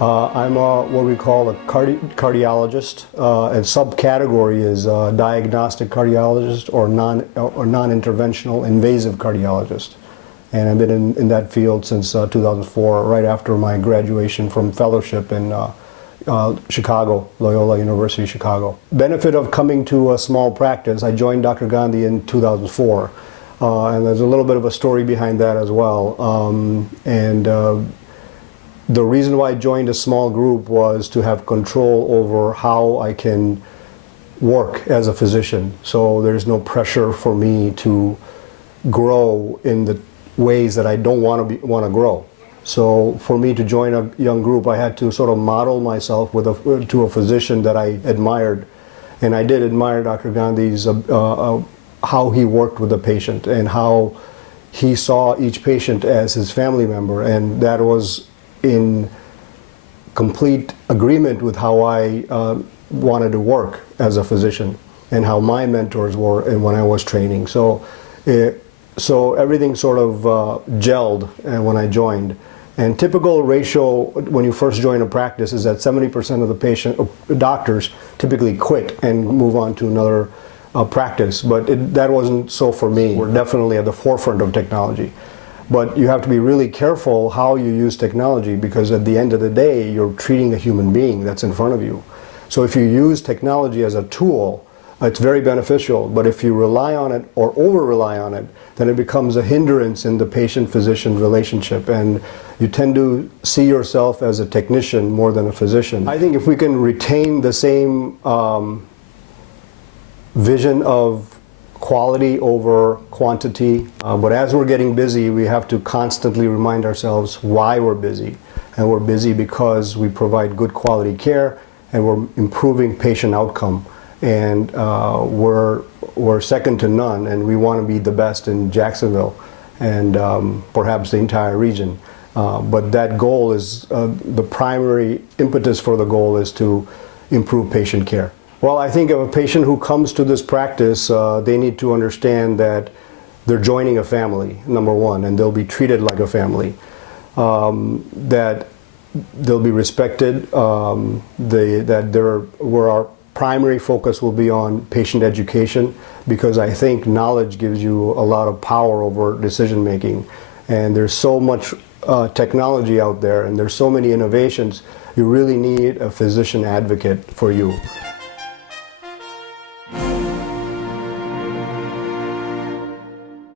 I'm what we call a cardiologist, and subcategory is diagnostic cardiologist or non-interventional invasive cardiologist. And I've been in that field since 2004, right after my graduation from fellowship in Chicago, Loyola University, Chicago. Benefit of coming to a small practice, I joined Dr. Gandhi in 2004. And there's a little bit of a story behind that as well. The reason why I joined a small group was to have control over how I can work as a physician. So there's no pressure for me to grow in the ways that I don't want to grow. So for me to join a young group, I had to sort of model myself to a physician that I admired. And I did admire Dr. Gandhi's how he worked with the patient and how he saw each patient as his family member, and that was in complete agreement with how I wanted to work as a physician and how my mentors were and when I was training. So everything sort of gelled when I joined. And typical ratio when you first join a practice is that 70% of the doctors typically quit and move on to another practice, but that wasn't so for me. We're definitely at the forefront of technology. But you have to be really careful how you use technology, because at the end of the day, you're treating a human being that's in front of you. So if you use technology as a tool, it's very beneficial. But if you rely on it or over-rely on it, then it becomes a hindrance in the patient-physician relationship. And you tend to see yourself as a technician more than a physician. I think if we can retain the same vision of quality over quantity. But as we're getting busy, we have to constantly remind ourselves why we're busy. And we're busy because we provide good quality care and we're improving patient outcome. And we're second to none, and we want to be the best in Jacksonville and perhaps the entire region. But that goal is, the primary impetus for the goal is to improve patient care. Well, I think of a patient who comes to this practice, they need to understand that they're joining a family, number one, and they'll be treated like a family. That they'll be respected, where our primary focus will be on patient education, because I think knowledge gives you a lot of power over decision making. And there's so much technology out there, and there's so many innovations, you really need a physician advocate for you.